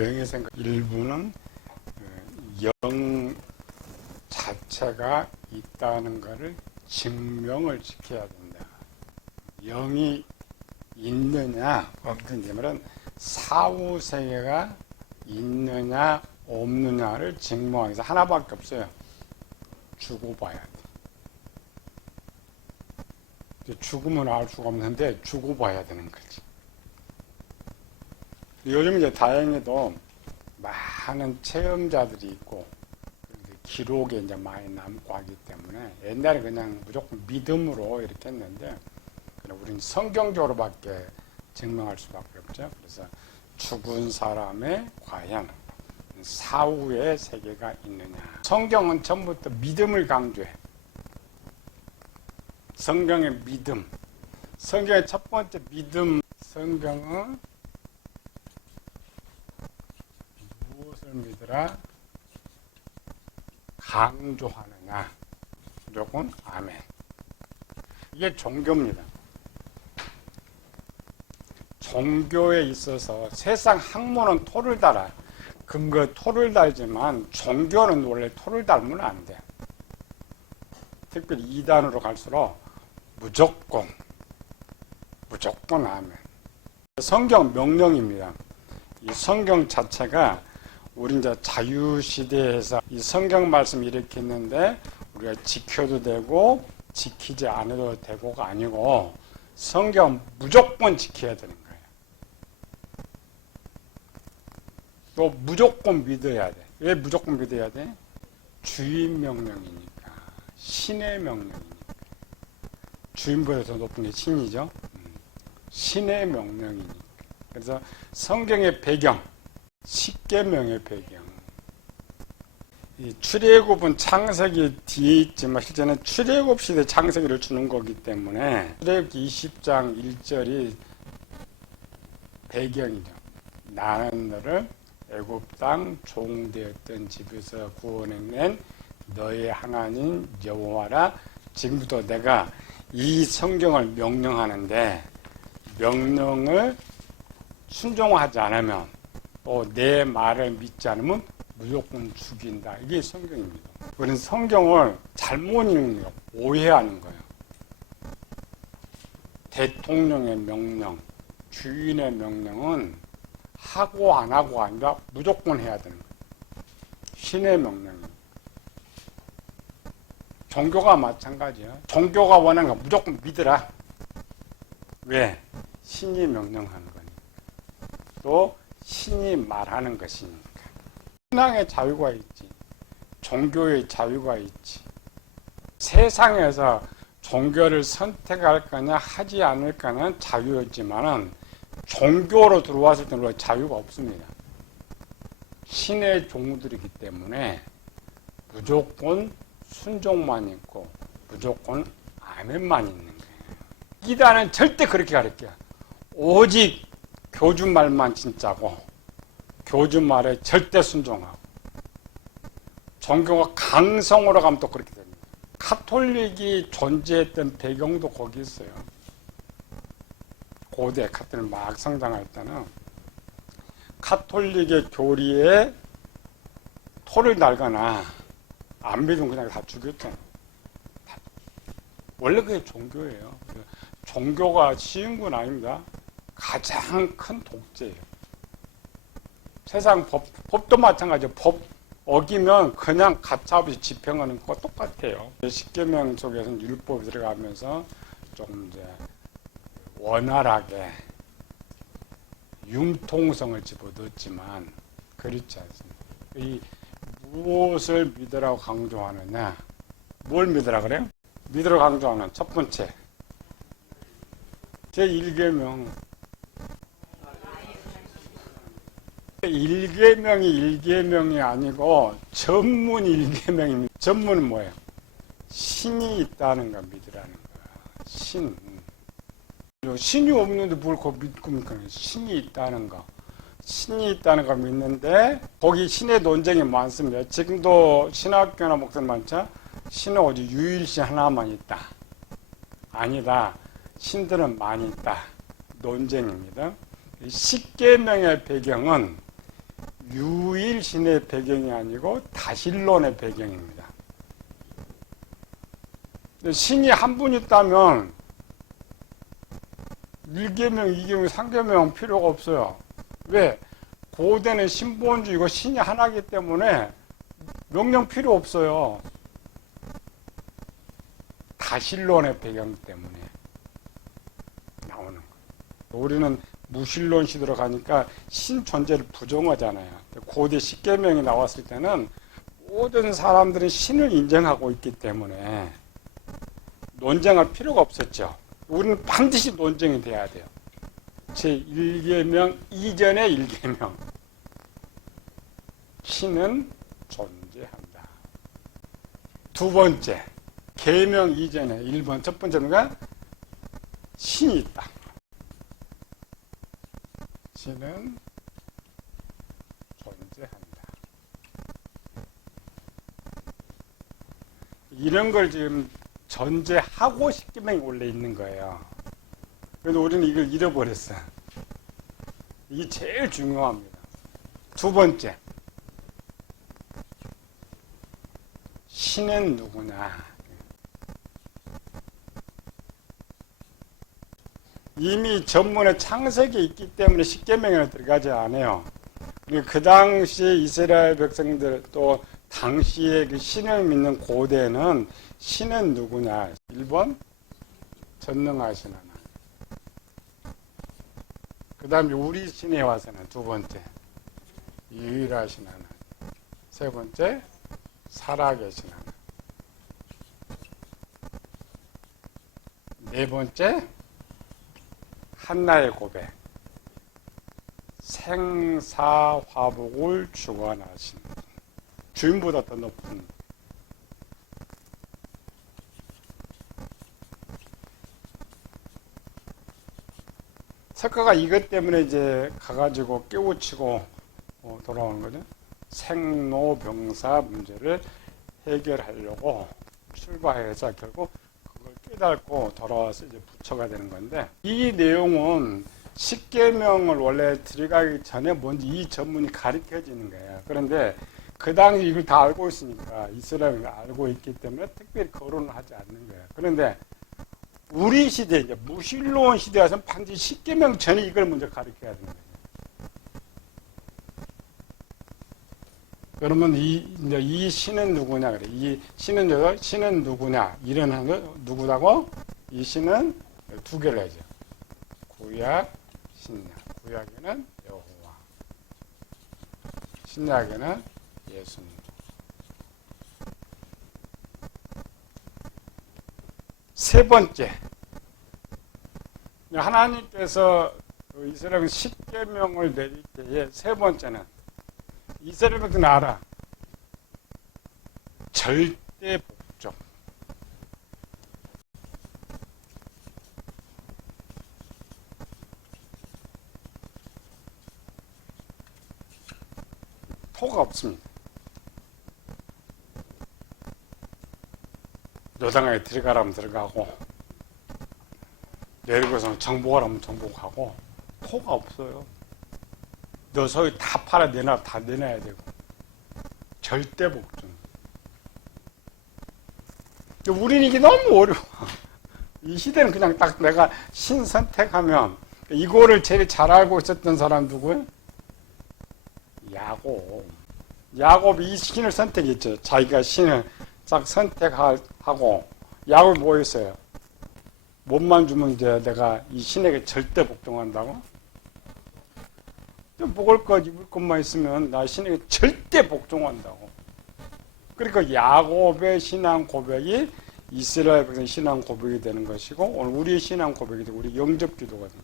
영의 생각 일부는 영 자체가 있다는 것을 증명을 시켜야 된다. 영이 있느냐 없느냐 말은 사후세계가 있느냐 없느냐를 증명하기 위해서 하나밖에 없어요. 죽어 봐야 돼. 죽으면 알 수가 없는데 죽어 봐야 되는 거지. 요즘 이제 다행히도 많은 체험자들이 있고 기록에 이제 많이 남고 하기 때문에 옛날에 그냥 무조건 믿음으로 이렇게 했는데 우리는 성경적으로밖에 증명할 수밖에 없죠. 그래서 죽은 사람의 과연 사후의 세계가 있느냐. 성경은 처음부터 믿음을 강조해. 성경의 믿음. 성경의 첫 번째 믿음. 성경은 무엇을 믿으라? 강조하느냐. 무조건 아멘. 이게 종교입니다. 종교에 있어서 세상 학문은 토를 달아요. 근거 토를 달지만 종교는 원래 토를 달면 안 돼. 특별히 2단으로 갈수록 무조건 아멘. 성경 명령입니다. 이 성경 자체가 우리 이제 자유시대에서 이 성경 말씀 이렇게 있는데 우리가 지켜도 되고 지키지 않아도 되고가 아니고 성경 무조건 지켜야 되는 거예요. 또 무조건 믿어야 돼. 왜 무조건 믿어야 돼? 주인 명령이니까. 신의 명령이니까. 주인보다 더 높은 게 신이죠. 신의 명령이니까. 그래서 성경의 배경, 십계명의 배경. 이 출애굽은 창세기 뒤에 있지만 실제는 출애굽 시대 창세기를 주는 거기 때문에 출애굽기 20장 1절이 배경이죠. 나는 너를 애굽 땅 종되었던 집에서 구원해낸 너의 하나님 여호와라. 지금부터 내가 이 성경을 명령하는데 명령을 순종하지 않으면 또 내 말을 믿지 않으면 무조건 죽인다. 이게 성경입니다. 우리는 성경을 잘못 읽는 거예요. 오해하는 거예요. 대통령의 명령, 주인의 명령은 하고 안 하고 아니라 무조건 해야 되는 거예요. 신의 명령입니다. 종교가 마찬가지예요. 종교가 원하는 거 무조건 믿으라. 왜? 신이 명령하는 거니까. 또 신이 말하는 것이니까. 신앙의 자유가 있지. 종교의 자유가 있지. 세상에서 종교를 선택할 거냐 하지 않을 거냐는 자유였지만은 종교로 들어왔을 때는 자유가 없습니다. 신의 종들이기 때문에 무조건 순종만 있고 무조건 아멘만 있는 거예요. 이단은 절대 그렇게 가르쳐요. 오직 교주 말만 진짜고 교주 말에 절대 순종하고 종교가 강성으로 가면 또 그렇게 됩니다. 카톨릭이 존재했던 배경도 거기 있어요. 고대 카톨릭 막 성장할 때는 카톨릭의 교리에 토를 달거나 안 믿으면 그냥 다 죽였잖아요. 원래 그게 종교예요. 종교가 쉬운 건 아닙니다. 가장 큰 독재예요. 세상 법도 마찬가지예요. 법 어기면 그냥 가차없이 집행하는 것과 똑같아요. 십계명 속에서는 율법이 들어가면서 조금 이제 원활하게 융통성을 집어넣었지만 그렇지 않습니다. 이 무엇을 믿으라고 강조하느냐? 뭘 믿으라 그래요? 믿으라고 강조하는 첫 번째 제1계명. 1계명이 아니고 전문 1계명입니다. 전문은 뭐예요? 신이 있다는 거 믿으라는 거야. 신. 신이 없는데 뭘 그거 믿고 신이 있다는 거. 신이 있다는 걸 믿는데 거기 신의 논쟁이 많습니다. 지금도 신학교나 목사님 많죠? 신은 오직 유일신 하나만 있다. 아니다. 신들은 많이 있다. 논쟁입니다. 십계명의 배경은 유일신의 배경이 아니고 다신론의 배경입니다. 신이 한 분 있다면 1계명, 2계명, 3계명 필요가 없어요. 왜? 고대는 신본주의고 신이 하나이기 때문에 명령 필요 없어요. 다신론의 배경 때문에 나오는 거예요. 우리는 무신론 시대로 가니까 신 존재를 부정하잖아요. 고대 10계명이 나왔을 때는 모든 사람들은 신을 인정하고 있기 때문에 논쟁할 필요가 없었죠. 우리는 반드시 논쟁이 돼야 돼요. 제1계명 이전의 1계명. 신은 존재한다. 두 번째, 계명 이전에 1번, 첫 번째는 신이 있다. 신은 존재한다. 이런 걸 지금 전제하고 10계명이 원래 있는 거예요. 그래서 우리는 이걸 잃어버렸어요. 이게 제일 중요합니다. 두 번째, 신은 누구냐. 이미 전문의 창세기에 있기 때문에 10계명에는 들어가지 않아요. 그 당시에 이스라엘 백성들 또 당시에 그 신을 믿는 고대는 신은 누구냐? 1번 전능하신 하나. 그 다음에 우리 신에 와서는 두 번째 유일하신 하나. 세 번째 살아계신 하나. 네 번째 한나의 고백. 생사화복을 주관하신 주인보다 더 높은 석가가 이것 때문에 이제 가가지고 깨우치고 돌아오는 거죠. 생로병사 문제를 해결하려고 출발해서 결국 그걸 깨닫고 돌아와서 이제 부처가 되는 건데, 이 내용은 10계명을 원래 들어가기 전에 먼저 이 전문이 가르쳐지는 거예요. 그런데 그 당시 이걸 다 알고 있으니까 이스라엘이 알고 있기 때문에 특별히 거론을 하지 않는 거예요. 그런데 우리 시대, 이제 무신론 시대에서는 반드시 10계명 전에 이걸 먼저 가르쳐야 되는 거예요. 그러면 이 신은 누구냐 그래. 이 신은 누구냐 이런 거 누구라고? 이 신은 두 개를 하죠. 구약, 신약. 구약에는 여호와, 신약에는 예수님. 세 번째, 하나님께서 이스라엘 10계명을 내릴 때에 세 번째는 이스라엘 백성은 알아. 절대 복종. 토가 없습니다. 요단강에 들어가라면 들어가고, 내리고서 정복하라면 정복하고, 토가 없어요. 너 소위 다 팔아 내놔, 다 내놔야 되고. 절대 복종. 우리는 이게 너무 어려워. 이 시대는 그냥 딱 내가 신 선택하면, 이거를 제일 잘 알고 있었던 사람 누구예요? 야곱. 야곱이 이 신을 선택했죠. 자기가 신을 딱 선택하고, 야곱이 뭐 했어요? 몸만 주면 이제 내가 이 신에게 절대 복종한다고? 먹을 것, 입을 것만 있으면 나 신에게 절대 복종한다고. 그러니까 야곱의 신앙 고백이 이스라엘 백성 신앙 고백이 되는 것이고, 오늘 우리의 신앙 고백이 되고, 우리 영접 기도거든요.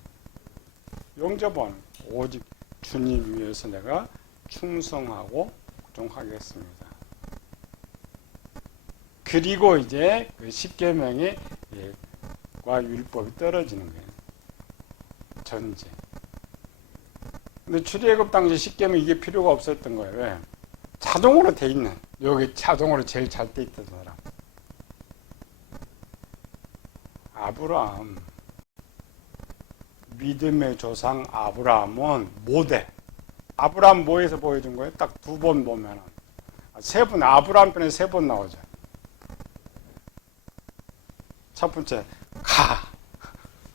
영접은 오직 주님 위해서 내가 충성하고 복종하겠습니다. 그리고 이제 그 10계명의 과 율법이 떨어지는 거예요. 전제. 근데 출애굽 당시 10계명 이게 필요가 없었던 거예요. 왜? 자동으로 돼 있는, 여기 자동으로 제일 잘 돼 있던 사람. 아브라함. 믿음의 조상 아브라함은 모대. 아브라함 뭐에서 보여준 거예요? 딱 두 번 보면은. 세 번, 아브라함 편에 세 번 나오죠. 첫 번째, 가.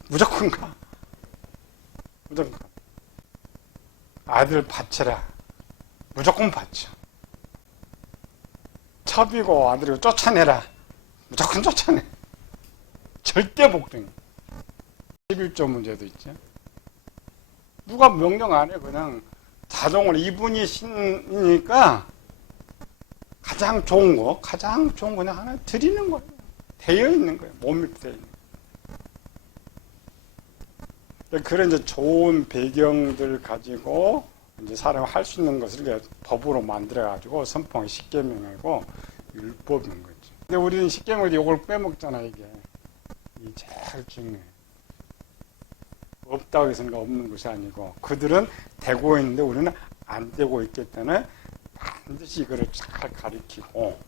무조건 가. 무조건 가. 아들 바쳐라. 무조건 바쳐. 첩이고 아들이고 쫓아내라. 무조건 쫓아내. 절대 복종. 11조 문제도 있죠. 누가 명령 안 해. 그냥 자동으로 이분이 신이니까 가장 좋은 거 그냥 하나 드리는 거예요. 되어 있는 거예요. 몸이 되어 있는 거예요. 그런 이제 좋은 배경들 가지고 이제 사람이 할 수 있는 것을 법으로 만들어가지고 선포한 십계명이고 율법인 거죠. 근데 우리는 십계명을 이걸 빼먹잖아, 이게. 이 제일 중요해. 없다고 해서 없는 것이 아니고 그들은 되고 있는데 우리는 안 되고 있기 때문에 반드시 이거를 잘 가리키고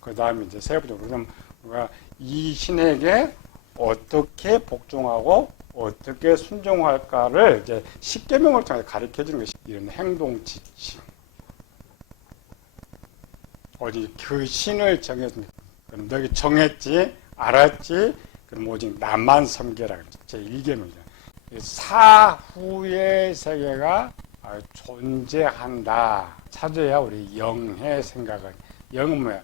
그 다음에 이제 세부적으로 우리가 이 신에게 어떻게 복종하고 어떻게 순종할까를 이제 십계명을 통해 가르쳐 주는 것이 이런 행동 지침. 어디 그 신을 정했습니다. 그럼 너희 정했지, 알았지? 그럼 오직 나만 섬겨라. 제 1계명이죠. 사후의 세계가 존재한다. 찾아야 우리 영의 생각을. 영은 뭐야?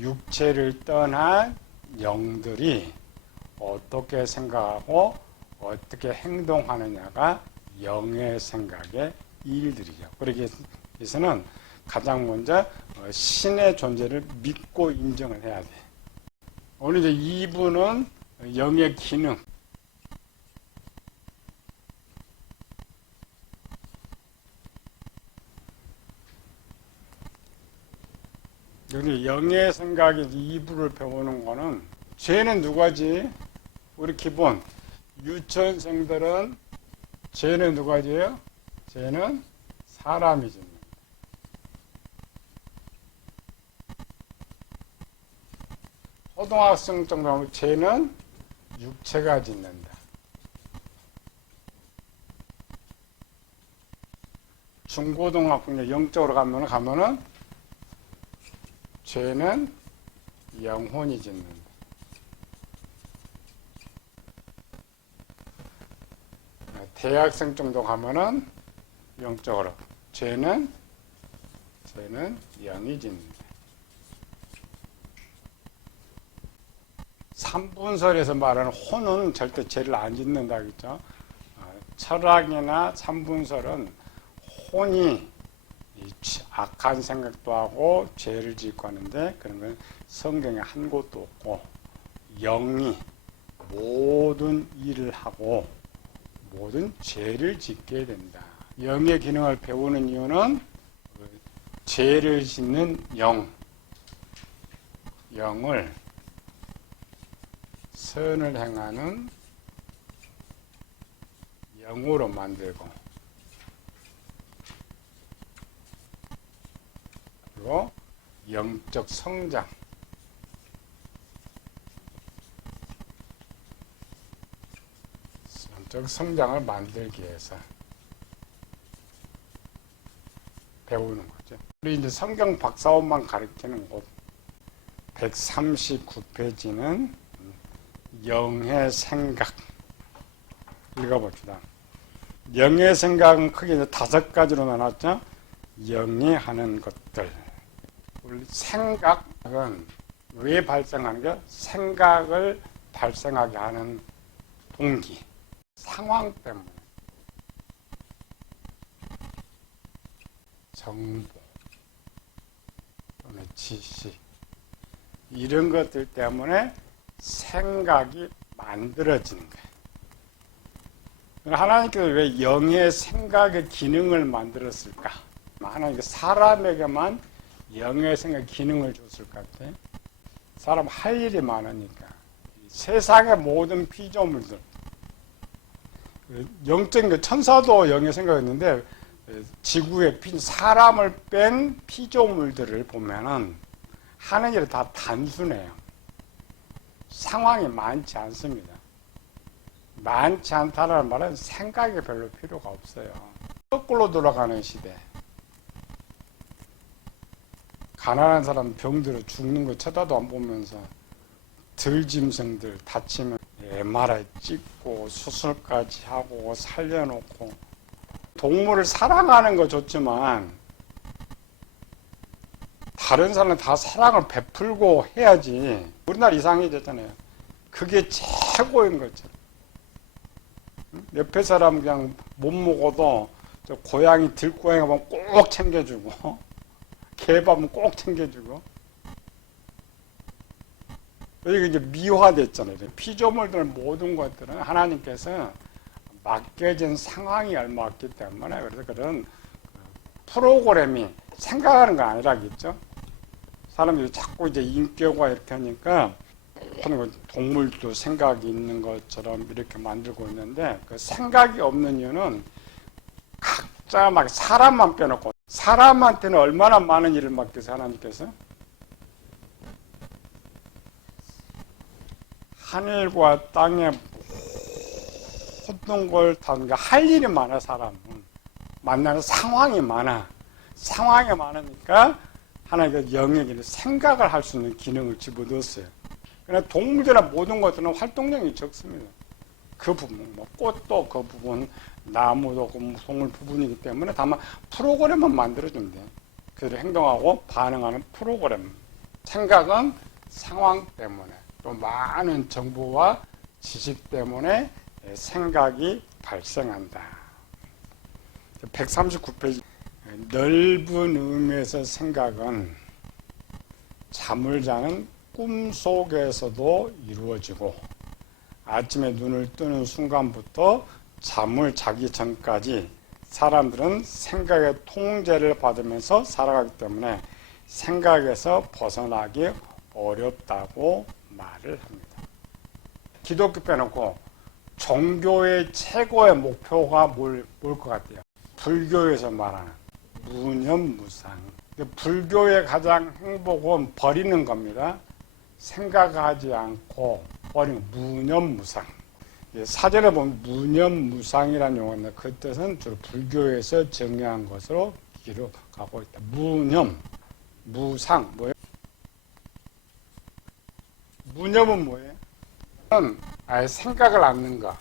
육체를 떠난 영들이 어떻게 생각하고 어떻게 행동하느냐가 영의 생각의 일들이죠. 그러기 위해서는 가장 먼저 신의 존재를 믿고 인정을 해야 돼. 오늘 이제 2부는 영의 기능. 여기 영의 생각이 2부를 배우는 거는 죄는 누가지? 우리 기본 유치원생들은 죄는 누가 지어요? 죄는 사람이 짓는다. 초등학생 정도 하면 죄는 육체가 짓는다. 중고등학교 영적으로 가면은 죄는 영혼이 짓는다. 대학생 정도 가면은 영적으로 죄는 영이 짓는다. 3분설에서 말하는 혼은 절대 죄를 안 짓는다 그랬죠. 철학이나 3분설은 혼이 악한 생각도 하고 죄를 짓고 하는데 그런 건 성경에 한 곳도 없고 영이 모든 일을 하고 모든 죄를 짓게 된다. 영의 기능을 배우는 이유는 죄를 짓는 영을 선을 행하는 영으로 만들고 그리고 영적 성장 성장을 만들기 위해서 배우는 거죠. 우리 이제 성경 박사원만 가르치는 곳 139페이지는 영의 생각 읽어봅시다. 영의 생각은 크게 이제 5가지로 나눴죠. 영이 하는 것들. 우리 생각은 왜 발생하는 게 생각을 발생하게 하는 동기. 상황 때문에 정보 또는 지식 이런 것들 때문에 생각이 만들어지는 거예요. 하나님께서 왜 영의 생각의 기능을 만들었을까? 하나님께서 사람에게만 영의 생각 기능을 줬을 것 같아요. 사람 할 일이 많으니까 세상의 모든 피조물들 영적인 천사도 영의 생각이었는데 지구에 사람을 뺀 피조물들을 보면은 하는 일이 다 단순해요. 상황이 많지 않습니다. 많지 않다는 말은 생각이 별로 필요가 없어요. 거꾸로 돌아가는 시대. 가난한 사람 병들어 죽는 거 쳐다도 안 보면서 들짐승들 다치면 MRI 찍고 수술까지 하고 살려놓고. 동물을 사랑하는 거 좋지만 다른 사람은 다 사랑을 베풀고 해야지. 우리나라 이상해졌잖아요. 그게 최고인 것처럼. 옆에 사람 그냥 못 먹어도 저 고양이 들고양이 하면 꼭 챙겨주고 개밥은 꼭 챙겨주고. 여기가 이제 미화됐잖아요. 피조물들 모든 것들은 하나님께서 맡겨진 상황이 얼마였기 때문에, 그래서 그런 프로그램이 생각하는 거 아니라겠죠. 사람들이 자꾸 이제 인격화 이렇게 하니까 동물도 생각이 있는 것처럼 이렇게 만들고 있는데, 그 생각이 없는 이유는 각자 막 사람만 빼놓고, 사람한테는 얼마나 많은 일을 맡겨서 하나님께서 하늘과 땅에 모든 걸 다 할 일이 많아. 사람은 만나는 상황이 많아. 상황이 많으니까 하나님께서 영역에 생각을 할 수 있는 기능을 집어넣었어요. 그러나 동물들이나 모든 것들은 활동량이 적습니다. 그 부분, 뭐 꽃도 그 부분, 나무도 그 동물 부분이기 때문에 다만 프로그램만 만들어주면 돼요. 그들이 행동하고 반응하는 프로그램. 생각은 상황 때문에, 또 많은 정보와 지식 때문에 생각이 발생한다. 139페이지. 넓은 의미에서 생각은 잠을 자는 꿈 속에서도 이루어지고, 아침에 눈을 뜨는 순간부터 잠을 자기 전까지 사람들은 생각의 통제를 받으면서 살아가기 때문에 생각에서 벗어나기 어렵다고 말을 합니다. 기독교 빼놓고 종교의 최고의 목표가 뭘 것 같아요? 불교에서 말하는 무념무상. 불교의 가장 행복은 버리는 겁니다. 생각하지 않고 버리는 무념무상. 사전에 보면 무념무상이라는 용어인데 그 뜻은 주로 불교에서 정의한 것으로 기록하고 있다. 무념, 무상 뭐예요? 무념은 뭐예요? 아예 생각을 않는 거.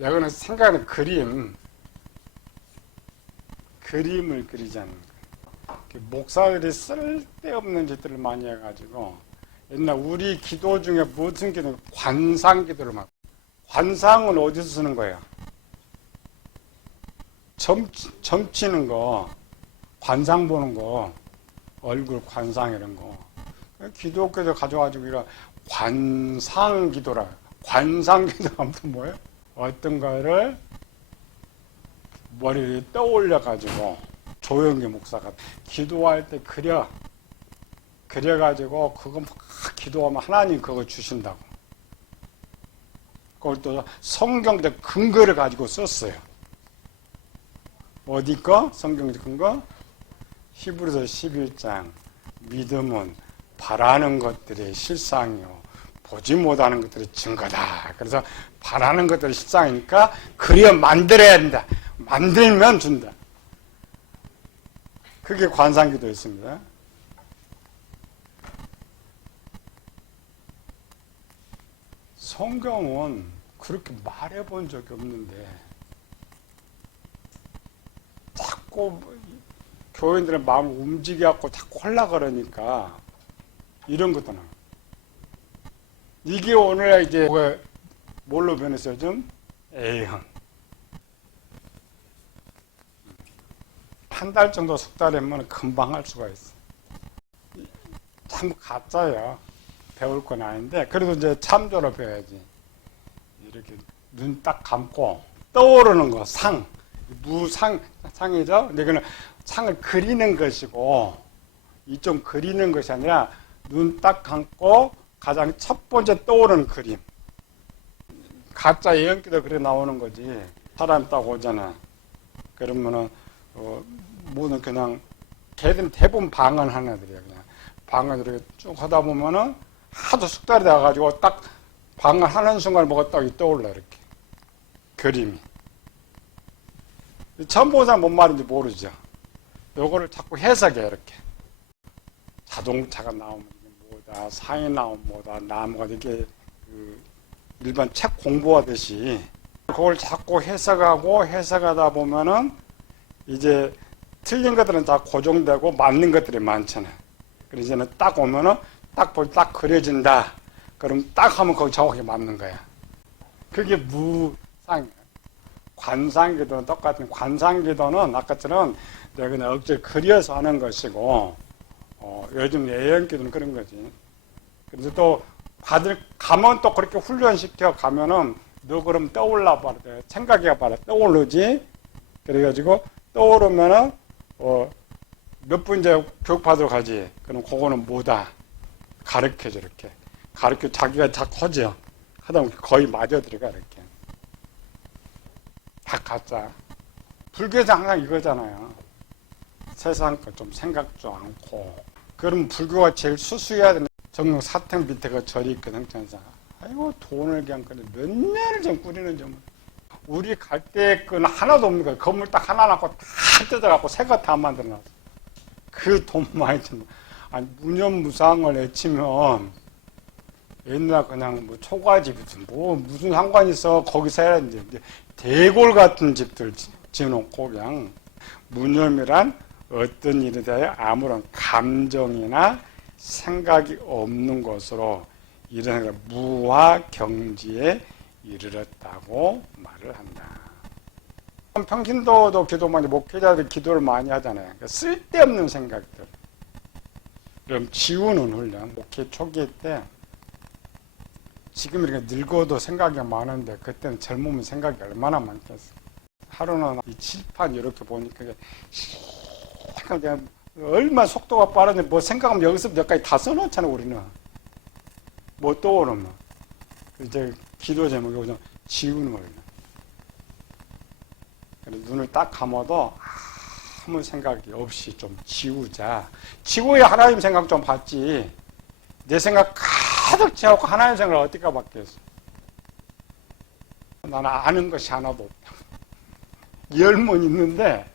여기는 생각은 그림을 그리자는 거예요. 목사들이 쓸데없는 짓들을 많이 해가지고, 옛날 우리 기도 중에 무슨 기도? 관상 기도를 막. 관상은 어디서 쓰는 거예요? 점치는 거, 관상 보는 거, 얼굴 관상 이런 거. 기독교에서 가져가지고 이런 관상 기도라. 관상 기도가 아무튼 뭐예요? 어떤 거를 머리를 떠올려가지고, 조영기 목사가 기도할 때 그려가지고 그거 막 기도하면 하나님 그거 주신다고. 그걸 또 성경적 근거를 가지고 썼어요. 어디 거? 성경적 근거? 히브리서 11장. 믿음은 바라는 것들이 실상이요 보지 못하는 것들이 증거다. 그래서 바라는 것들이 실상이니까 만들어야 된다. 만들면 준다. 그게 관상기도였습니다. 성경은 그렇게 말해본 적이 없는데 자꾸 교인들의 마음을 움직여갖고 자꾸 하려고 그러니까 이런 것도 나와요. 이게 오늘 이제 뭘로 변했어요? 좀 A형. 한 달 정도 석 달이면 금방 할 수가 있어. 참 가짜야. 배울 건 아닌데 그래도 이제 참조로 배워야지. 이렇게 눈 딱 감고 떠오르는 거, 무상이죠. 근데 그는 상을 그리는 것이고, 이 좀 그리는 것이 아니라 눈 딱 감고 가장 첫 번째 떠오르는 그림. 가짜 예언기도 그래 나오는 거지. 사람 딱 오잖아. 그러면은 뭐는 그냥 걔들은 대부분 방언하는 애들이야. 그냥 방언을 쭉 하다 보면은 하도 숙달이 돼가지고 딱 방언하는 순간 뭐가 딱 떠올라 이렇게 그림이. 처음 보는 사람 뭔 말인지 모르죠. 요거를 자꾸 해석해, 이렇게. 자동차가 나오면 뭐다, 산이 나오면 뭐다, 나무가 이렇게 일반 책 공부하듯이 그걸 자꾸 해석하고 해석하다 보면은 이제 틀린 것들은 다 고정되고 맞는 것들이 많잖아요. 그래서 이제는 딱 오면은 딱 그려진다. 그럼 딱 하면 거기 정확히 맞는 거야. 그게 무상, 관상기도는 똑같은, 관상기도는 아까처럼 내가 그냥 억지로 그려서 하는 것이고, 요즘 예언기도는 그런 거지. 그래서 또 가면 또 그렇게 훈련시켜 가면은 너 그럼 떠올라 봐라. 생각해 봐라. 떠오르지? 그래가지고 떠오르면은, 몇 분 이제 교육받으러 가지. 그럼 그거는 뭐다? 가르쳐줘, 이렇게. 가르쳐, 자기가 다 커져. 하다 보면 거의 맞아 들어가, 이렇게. 다 가짜. 불교에서 항상 이거잖아요. 세상 거 좀 생각도 않고. 그럼 불교가 제일 수수해야 되는 정릉 사택 밑에 그 절이 있거든, 전사. 아이고, 돈을 그냥 몇 년을 좀 꾸리는 좀. 우리 갈 때 건 하나도 없는 거야. 건물 딱 하나 낳고 다 뜯어갖고 새 거 다 만들어 놨어. 그 돈 많이 좀. 아니, 무념무상을 외치면 옛날 그냥 뭐 초가집이지 뭐 무슨 상관이 있어. 거기서 해야 이제 대골 같은 집들 지어놓고 그냥 무념이란 어떤 일에 대해 아무런 감정이나 생각이 없는 것으로 이런 무화경지에 이르렀다고 말을 한다. 평신도도 기도 많이, 목회자들 기도를 많이 하잖아요. 그러니까 쓸데없는 생각들. 그럼 지우는 훈련, 목회 초기 때 지금 이렇게 늙어도 생각이 많은데 그때는 젊으면 생각이 얼마나 많겠어. 하루는 이 칠판 이렇게 보니까 그냥 얼마나 속도가 빠른데 뭐 생각하면 여기서부터 여기까지 다 써놓잖아, 우리는. 뭐 떠오르면. 이제 기도 제목이 그냥 지우는 거예요. 눈을 딱 감아도 아무 생각이 없이 좀 지우자. 지우야 하나님 생각 좀 받지. 내 생각 가득 채우고 하나님 생각을 어떻게 받겠어. 나는 아는 것이 하나도 없다. 열문 있는데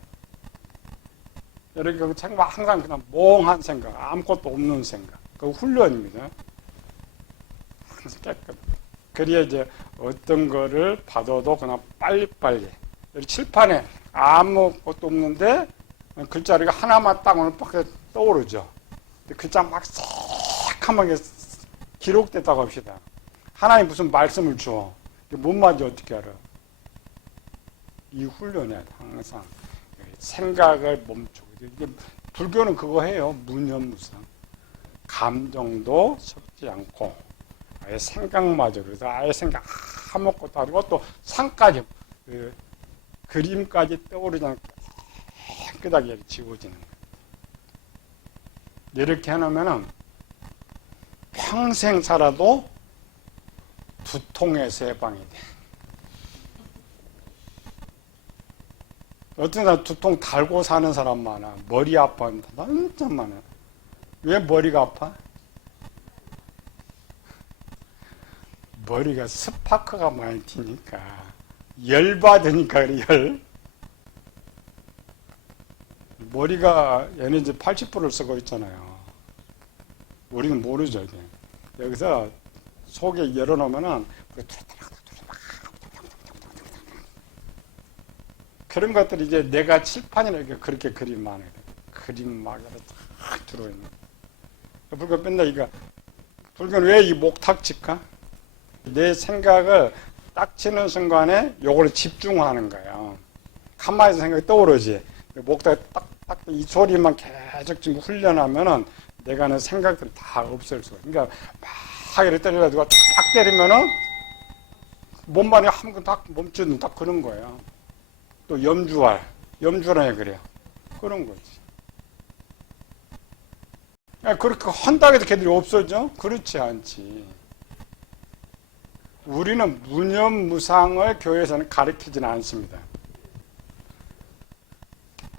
이렇게 항상 그냥 몽한 생각, 아무것도 없는 생각. 그 훈련입니다. 항상 깨끗. 그래야 이제 어떤 거를 받아도 그냥 빨리빨리. 여기 칠판에 아무것도 없는데 글자리가 하나만 딱 오늘 빡 떠오르죠. 글자 막 새카맣게 기록됐다고 합시다. 하나님 무슨 말씀을 줘. 뭔 말인지 어떻게 알아? 이 훈련이야, 항상. 생각을 멈추고. 이게 불교는 그거 해요. 무념무상. 감정도 섞지 않고, 아예 생각마저, 그래서 아예 생각 아무것도 아니고, 또 상까지, 그림까지 떠오르지 않고 깨끗하게 지워지는 거예요. 이렇게 해놓으면 평생 살아도 두통에서 해방이 돼. 어떤 사람 두통 달고 사는 사람 많아. 머리 아파. 진짜 많아. 왜 머리가 아파? 머리가 스파크가 많이 튀니까. 열 받으니까 그래, 열. 머리가 얘는 이제 80%를 쓰고 있잖아요. 우리는 모르죠, 이제. 여기서 속에 열어놓으면은 그런 것들이 이제 내가 칠판이나 이렇게 그렇게 그림 많아요. 그림 막 쫙 들어있는. 불교 맨날 이거, 불교는 왜 이 목탁 칠까? 내 생각을 딱 치는 순간에 요걸 집중하는 거예요. 가만히 생각이 떠오르지. 목탁 딱 이 소리만 계속 지금 훈련하면은 내가 하는 생각들이 다 없을 수가. 그러니까 막 이렇게 때려가지고 딱 때리면은 몸만이 한번 딱 멈추는 딱 그런 거예요. 또 염주활에 그래요. 그런 거지. 그렇게 한다고 해도 걔들이 없어져? 그렇지 않지. 우리는 무념무상을 교회에서는 가르치지는 않습니다.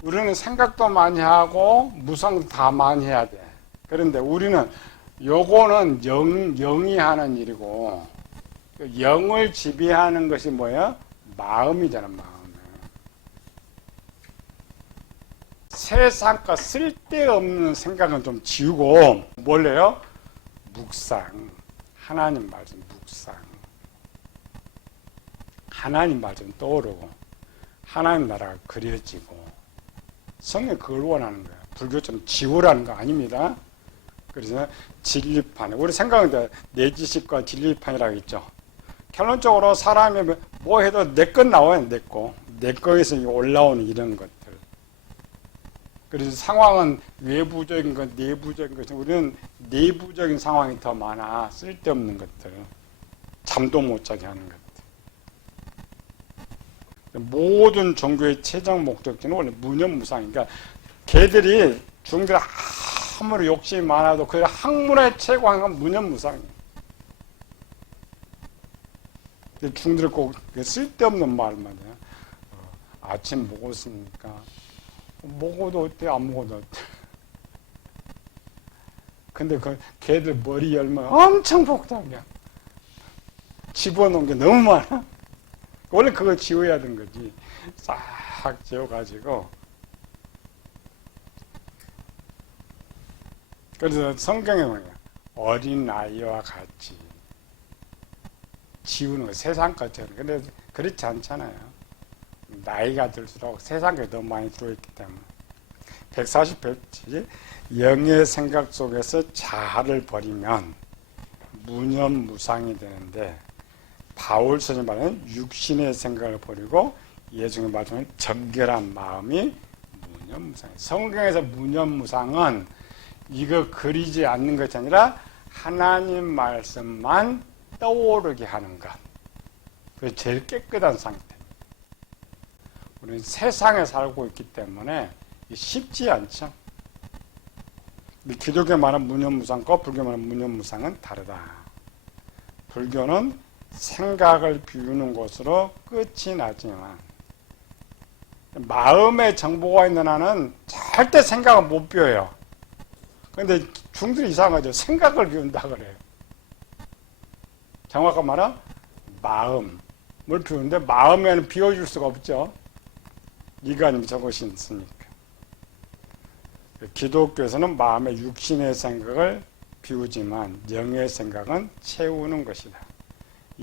우리는 생각도 많이 하고 무상도 다 많이 해야 돼. 그런데 우리는 요거는 영이 하는 일이고 영을 지배하는 것이 뭐야? 마음이잖아, 마음. 세상과 쓸데없는 생각은 좀 지우고 뭘래요? 묵상. 하나님 말씀 묵상. 하나님 말씀 떠오르고 하나님 나라가 그려지고 성경 그걸 원하는 거예요. 불교처럼 지우라는 거 아닙니다. 그래서 진리판. 우리 생각은 내 지식과 진리판이라고 있죠. 결론적으로 사람이 뭐 해도 내 것 나와요. 내 거. 내 거에서 올라오는 이런 것들. 그래서 상황은 외부적인 것, 내부적인 것. 우리는 내부적인 상황이 더 많아. 쓸데없는 것들. 잠도 못 자게 하는 것들. 모든 종교의 최종 목적지는 원래 무념무상이니까 걔들이 중들 아무리 욕심이 많아도 그 학문의 최고한 건 무념무상이에요. 중들은 꼭 쓸데없는 말만 해요. 아침 먹었으니까 먹어도 어때 안 먹어도 어때. 근데 그 걔들 머리 열면 엄청 복잡해. 집어넣은 게 너무 많아. 원래 그걸 지워야 되는 거지. 싹 지워가지고. 그래서 성경에 뭐냐. 어린 아이와 같이 지우는 거, 세상 것처럼. 근데 그렇지 않잖아요. 나이가 들수록 세상에 너무 많이 들어있기 때문에. 140페이지. 영의 생각 속에서 자아를 버리면 무념무상이 되는데, 바울 스님 말하는 육신의 생각을 버리고 예수의 말하는 정결한 마음이 무념무상이에요. 성경에서 무념무상은 이거 그리지 않는 것이 아니라 하나님 말씀만 떠오르게 하는 것. 그게 제일 깨끗한 상태. 우리는 세상에 살고 있기 때문에 쉽지 않죠. 기독교 말하는 무념무상과 불교 말하는 무념무상은 다르다. 불교는 생각을 비우는 것으로 끝이 나지만 마음의 정보가 있는 한은 절대 생각을 못 비워요. 그런데 중들이 이상하죠. 생각을 비운다 그래요. 정확한 말은 마음을 비우는데 마음에는 비워줄 수가 없죠. 이간이 저것이 있으니까. 기독교에서는 마음의 육신의 생각을 비우지만 영의 생각은 채우는 것이다.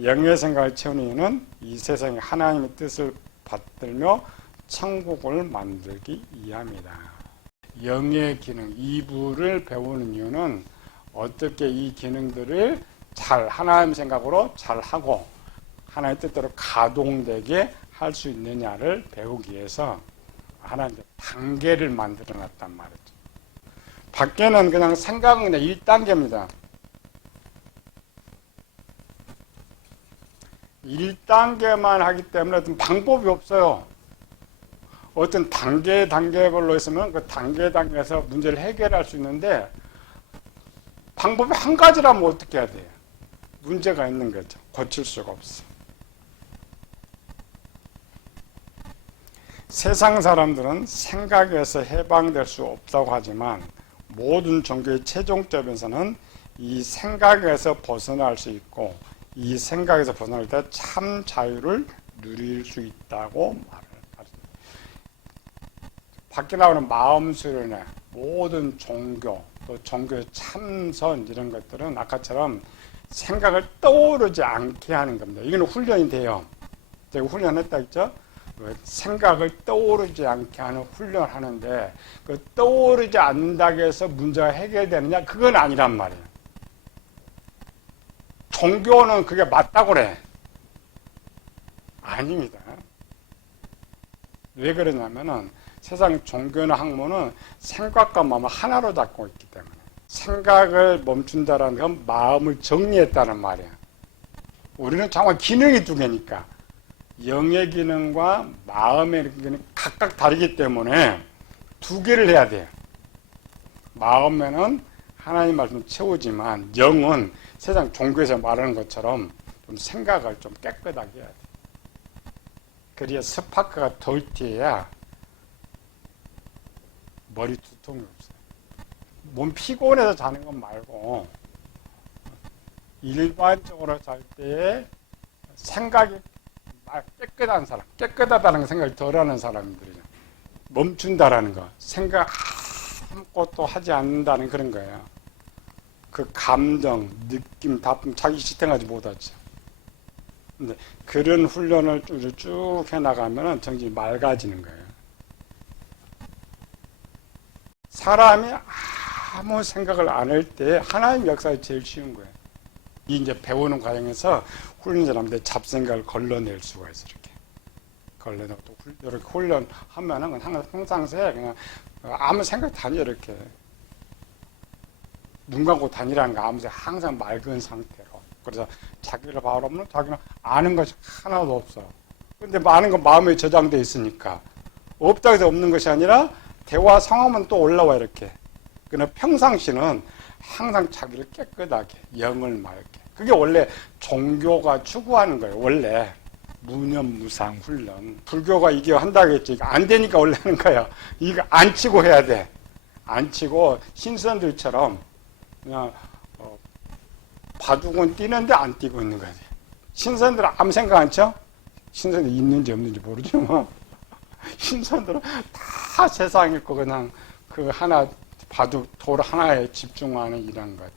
영의 생각을 채우는 이유는 이 세상에 하나님의 뜻을 받들며 천국을 만들기 위함이다. 영의 기능, 이부를 배우는 이유는 어떻게 이 기능들을 잘 하나님 생각으로 잘 하고 하나님의 뜻대로 가동되게 할 수 있느냐를 배우기 위해서 하나님의 단계를 만들어 놨단 말이죠. 밖에는 그냥 생각은 그냥 1단계입니다. 1단계만 하기 때문에 어떤 방법이 없어요. 어떤 단계별로 있으면 그 단계에서 문제를 해결할 수 있는데 방법이 한 가지라면 어떻게 해야 돼요? 문제가 있는 거죠. 고칠 수가 없어. 세상 사람들은 생각에서 해방될 수 없다고 하지만 모든 종교의 최종점에서는 이 생각에서 벗어날 수 있고 이 생각에서 벗어날 때 참 자유를 누릴 수 있다고 말을 하십니다. 밖에 나오는 마음 수련회, 모든 종교, 또 종교의 참선 이런 것들은 아까처럼 생각을 떠오르지 않게 하는 겁니다. 이건 훈련이 돼요. 제가 훈련했다 했죠? 생각을 떠오르지 않게 하는 훈련을 하는데 그 떠오르지 않는다고 해서 문제가 해결되느냐? 그건 아니란 말이에요. 종교는 그게 맞다고 그래. 아닙니다. 왜 그러냐면은 세상 종교나 학문은 생각과 마음을 하나로 잡고 있기 때문에 생각을 멈춘다는 건 마음을 정리했다는 말이에요. 우리는 정말 기능이 두 개니까 영의 기능과 마음의 기능이 각각 다르기 때문에 두 개를 해야 돼요. 마음에는 하나님 말씀을 채우지만 영은 세상 종교에서 말하는 것처럼 좀 생각을 좀 깨끗하게 해야 돼. 그래야 스파크가 덜티해야 머리 두통이 없어요. 몸 피곤해서 자는 건 말고 일반적으로 잘 때 생각이 깨끗한 사람, 깨끗하다는 생각을 덜 하는 사람들이죠. 멈춘다라는 거, 생각 아무것도 하지 않는다는 그런 거예요. 그 감정, 느낌, 다툼 자기 지탱하지 못하죠. 근데 그런 훈련을 쭉 해나가면 정신이 맑아지는 거예요. 사람이 아무 생각을 안 할 때 하나님 역사가 제일 쉬운 거예요. 이 이제 배우는 과정에서 훈련 사람들 잡생각을 걸러낼 수가 있어요. 이렇게 걸러내고 또 이렇게 훈련하면은 항상 평상시에 그냥 아무 생각 다니 이렇게 눈 감고 다니라는 거 아무 생각 항상 맑은 상태로. 그래서 자기를 바라보면 자기는 아는 것이 하나도 없어. 근데 많은 건 마음에 저장돼 있으니까 없다고 해서 없는 것이 아니라 대화 상황만 또 올라와 이렇게. 그러나 평상시는 항상 자기를 깨끗하게 영을 맑게. 그게 원래 종교가 추구하는 거예요. 원래 무념무상 훈련. 불교가 이게 한다고 했지. 안 되니까 원래 하는 거야. 이거 안 치고 해야 돼. 안 치고 신선들처럼 그냥 바둑은 뛰는데 안 뛰고 있는 거지. 신선들은 아무 생각 안 쳐? 신선들이 있는지 없는지 모르지만 신선들은 다 세상에 있고 그냥 그 하나 바둑 돌 하나에 집중하는 일한 것 같다.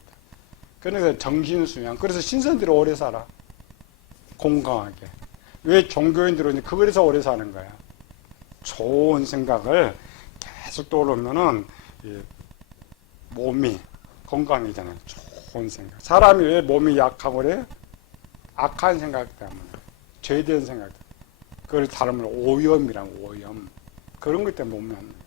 그래서 정신수양. 그래서 신선들이 오래 살아. 건강하게. 왜 종교인들은 그래서 오래 사는 거야. 좋은 생각을 계속 떠오르면은 몸이 건강이잖아요. 좋은 생각. 사람이 왜 몸이 약하고 그래? 악한 생각 때문에. 죄된 생각 때문에. 그걸 다르면 오염이랑 오염. 그런 것 때문에 몸이 안 나요.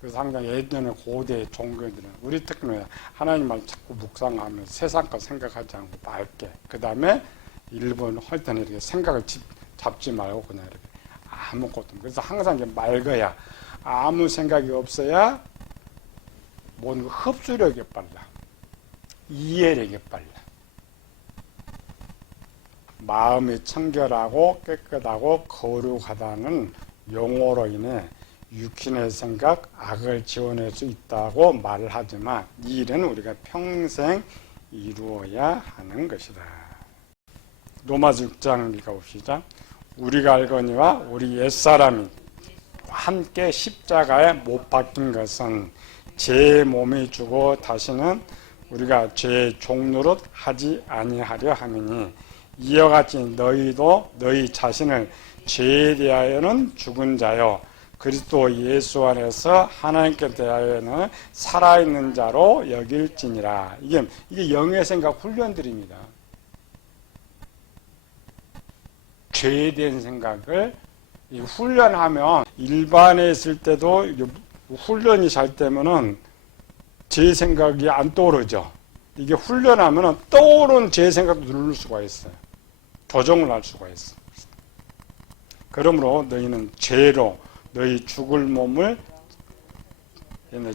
그래서 항상 예전에 고대 종교들은 우리 특히는 하나님만 자꾸 묵상하면서 세상 것 생각하지 않고 맑게. 그 다음에 일본 할 때는 이렇게 생각을 잡지 말고 그냥 이렇게 아무것도. 그래서 항상 이게 맑아야 아무 생각이 없어야 모든 흡수력이 빨라. 이해력이 빨라. 마음이 청결하고 깨끗하고 거룩하다는 용어로 인해 육신의 생각, 악을 지원할 수 있다고 말을 하지만 이 일은 우리가 평생 이루어야 하는 것이다. 로마서 6장 읽어봅시다. 우리가 알거니와 우리 옛사람이 함께 십자가에 못 박힌 것은 제 몸이 주고 다시는 우리가 죄의 종노릇 하지 아니하려 함이니 이와 같이 너희도 너희 자신을 죄에 대하여는 죽은 자요 그리스도 예수 안에서 하나님께 대하여는 살아있는 자로 여길지니라. 이게 영의 생각 훈련들입니다. 죄에 대한 생각을 훈련하면 일반에 있을 때도 훈련이 잘 되면은 제 생각이 안 떠오르죠. 이게 훈련하면은 떠오르는 제 생각도 누를 수가 있어요. 교정을 할 수가 있어. 그러므로 너희는 죄로 너희 죽을 몸을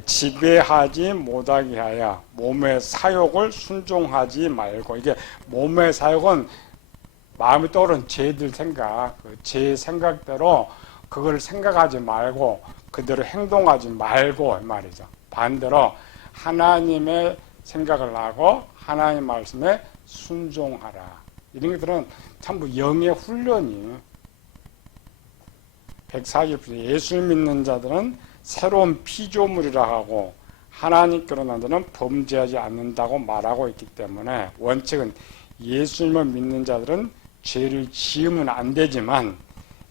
지배하지 못하게 하여 몸의 사욕을 순종하지 말고. 이게 몸의 사욕은 마음에 떠오르는 죄들 생각, 제 생각대로 그걸 생각하지 말고 그대로 행동하지 말고 말이죠. 반대로 하나님의 생각을 하고 하나님 말씀에 순종하라. 이런 것들은 전부 영의 훈련이에요. 140편 예수 믿는 자들은 새로운 피조물이라 하고 하나님께로 난 자는 범죄하지 않는다고 말하고 있기 때문에 원칙은 예수님을 믿는 자들은 죄를 지으면 안 되지만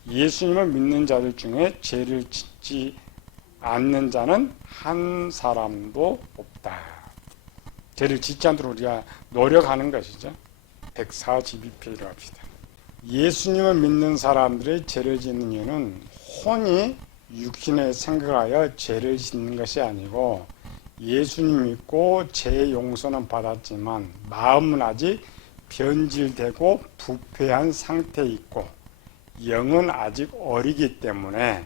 예수님을 믿는 자들 중에 죄를 짓지 않는 자는 한 사람도 없다. 죄를 짓지 않도록 우리가 노력하는 것이죠. 142페이지로 합시다. 예수님을 믿는 사람들의 죄를 짓는 이유는 혼이 육신에 생각하여 죄를 짓는 것이 아니고 예수님 믿고 죄 용서는 받았지만 마음은 아직 변질되고 부패한 상태에 있고 영은 아직 어리기 때문에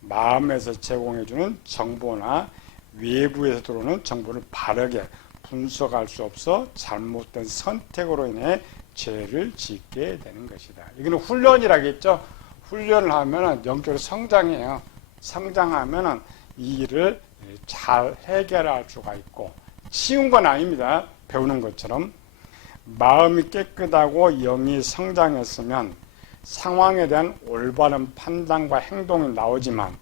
마음에서 제공해주는 정보나 외부에서 들어오는 정보를 바르게 분석할 수 없어 잘못된 선택으로 인해 죄를 짓게 되는 것이다. 이거는 훈련이라겠죠. 훈련을 하면은 영적으로 성장해요. 성장하면은 이 일을 잘 해결할 수가 있고 쉬운 건 아닙니다. 배우는 것처럼 마음이 깨끗하고 영이 성장했으면 상황에 대한 올바른 판단과 행동이 나오지만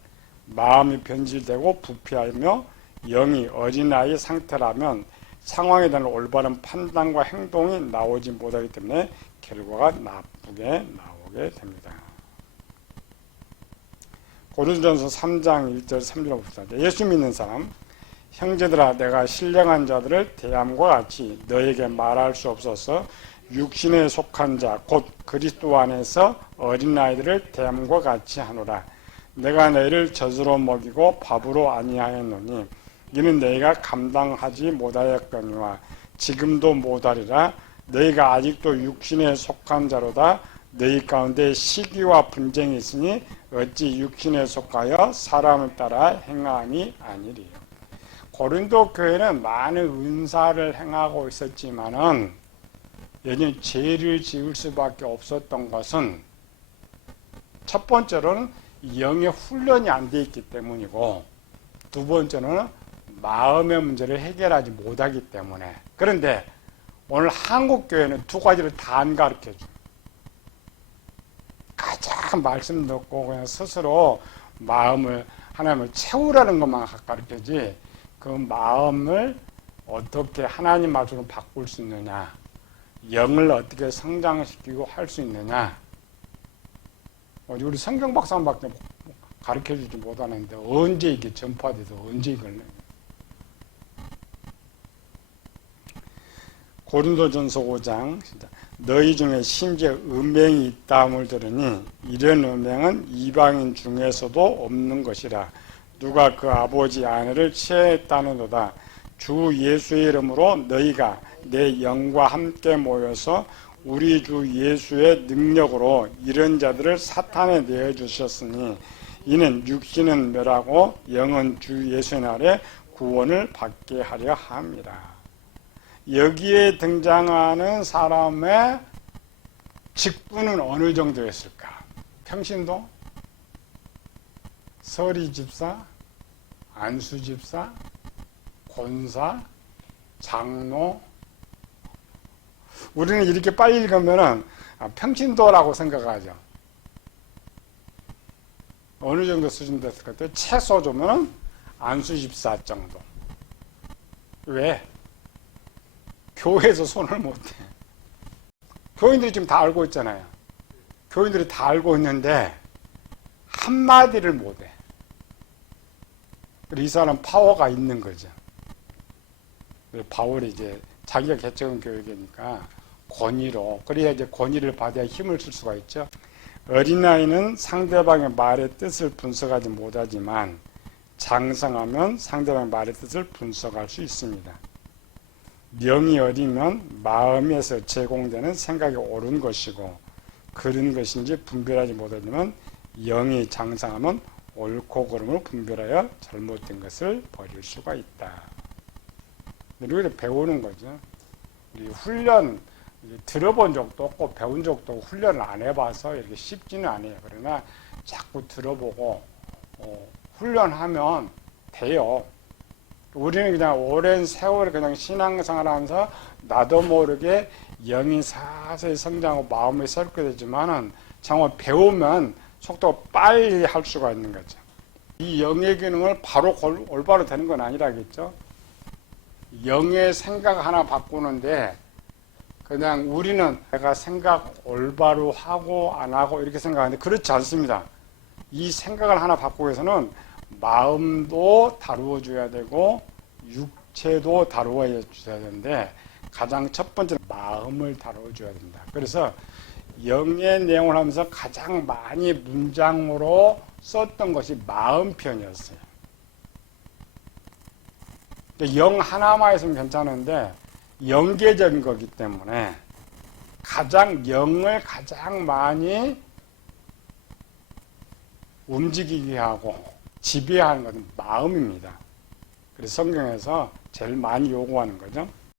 마음이 변질되고 부패하며 영이 어린아이 상태라면 상황에 대한 올바른 판단과 행동이 나오지 못하기 때문에 결과가 나쁘게 나오게 됩니다. 고린도전서 3장 1절 3절로 봅시다. 예수 믿는 사람, 형제들아 내가 신령한 자들을 대함과 같이 너에게 말할 수 없어서 육신에 속한 자 곧 그리스도 안에서 어린아이들을 대함과 같이 하노라. 내가 너희를 젖으로 먹이고 밥으로 아니하였노니 이는 너희가 감당하지 못하였거니와 지금도 못하리라. 너희가 아직도 육신에 속한 자로다. 너희 가운데 시기와 분쟁이 있으니 어찌 육신에 속하여 사람을 따라 행함이 아니리요. 고린도 교회는 많은 은사를 행하고 있었지만은 여전히 죄를 지을 수밖에 없었던 것은 첫 번째로는 영의 훈련이 안 돼 있기 때문이고 두 번째는 마음의 문제를 해결하지 못하기 때문에. 그런데 오늘 한국 교회는 두 가지를 다 안 가르쳐줘. 가장 말씀 듣고 그냥 스스로 마음을 하나님을 채우라는 것만 가르쳐지 그 마음을 어떻게 하나님 말씀으로 바꿀 수 있느냐, 영을 어떻게 성장시키고 할 수 있느냐. 우리 성경 박사님밖에 가르쳐주지 못하는데 언제 이게 전파돼서 언제 이걸. 고린도전서 5장 너희 중에 심지어 음행이 있다함을 들으니 이런 음행은 이방인 중에서도 없는 것이라. 누가 그 아버지 아내를 취했다는도다. 주 예수의 이름으로 너희가 내 영과 함께 모여서 우리 주 예수의 능력으로 이런 자들을 사탄에 내어주셨으니 이는 육신은 멸하고 영은 주 예수의 날에 구원을 받게 하려 함이라. 여기에 등장하는 사람의 직분은 어느 정도였을까? 평신도? 서리 집사? 안수 집사? 권사? 장로? 우리는 이렇게 빨리 읽으면 평신도라고 생각하죠. 어느 정도 수준 됐을 것 같아요? 최소 좀 안수 집사 정도. 왜? 교회에서 손을 못 대. 교인들이 지금 다 알고 있잖아요. 교인들이 다 알고 있는데 한마디를 못 해. 이 사람 파워가 있는 거죠. 바울이 이제 자기가 개척한 교육이니까 권위로, 그래야 이제 권위를 받아야 힘을 쓸 수가 있죠. 어린아이는 상대방의 말의 뜻을 분석하지 못하지만 장성하면 상대방의 말의 뜻을 분석할 수 있습니다. 명이 어리면 마음에서 제공되는 생각이 옳은 것이고 그런 것인지 분별하지 못하지만 영이 장성하면 옳고 그름을 분별하여 잘못된 것을 버릴 수가 있다. 우리가 배우는 거죠. 우리 훈련 들어본 적도 없고 배운 적도 없고 훈련을 안 해봐서 이렇게 쉽지는 않아요. 그러나 자꾸 들어보고 훈련하면 돼요. 우리는 그냥 오랜 세월 그냥 신앙생활 하면서 나도 모르게 영이 사서히 성장하고 마음이 썩게 되지만은 정말 배우면 속도가 빨리 할 수가 있는 거죠. 이 영의 기능을 바로 올바로 되는 건 아니라겠죠. 영의 생각 하나 바꾸는데 그냥 우리는 내가 생각 올바로 하고 안 하고 이렇게 생각하는데 그렇지 않습니다. 이 생각을 하나 바꾸기 위해서는 마음도 다루어줘야 되고 육체도 다루어줘야 되는데 가장 첫 번째 마음을 다루어줘야 된다. 그래서 영의 내용을 하면서 가장 많이 문장으로 썼던 것이 마음 편이었어요. 영 하나만 있으면 괜찮은데 영계적인 거기 때문에 영을 가장 많이 움직이게 하고 지배하는 것은 마음입니다. 그래서 성경에서 제일 많이 요구하는 거죠.